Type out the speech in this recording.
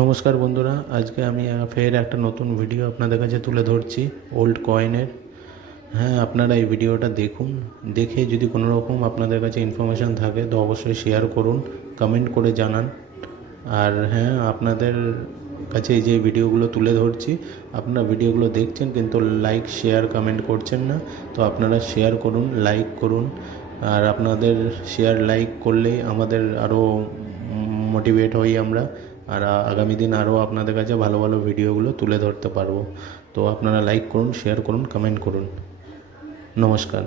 নমস্কার বন্ধুরা, আজকে আমি ফের একটা নতুন ভিডিও আপনাদের কাছে তুলে ধরছি ওল্ড কয়েনের। হ্যাঁ, আপনারা এই ভিডিওটা দেখুন। দেখে যদি কোনো রকম আপনাদের কাছে ইনফরমেশান থাকে তো অবশ্যই শেয়ার করুন, কমেন্ট করে জানান। আর হ্যাঁ, আপনাদের কাছে এই যে ভিডিওগুলো তুলে ধরছি, আপনারা ভিডিওগুলো দেখছেন কিন্তু লাইক শেয়ার কমেন্ট করছেন না। তো আপনারা শেয়ার করুন, লাইক করুন। আর আপনাদের শেয়ার লাইক করলেই আমাদের আরও মোটিভেট হই আমরা। আর আগামী দিন আরও আপনাদের কাছে ভালো ভালো ভিডিওগুলো তুলে ধরতে পারবো। তো আপনারা লাইক করুন, শেয়ার করুন, কমেন্ট করুন। নমস্কার।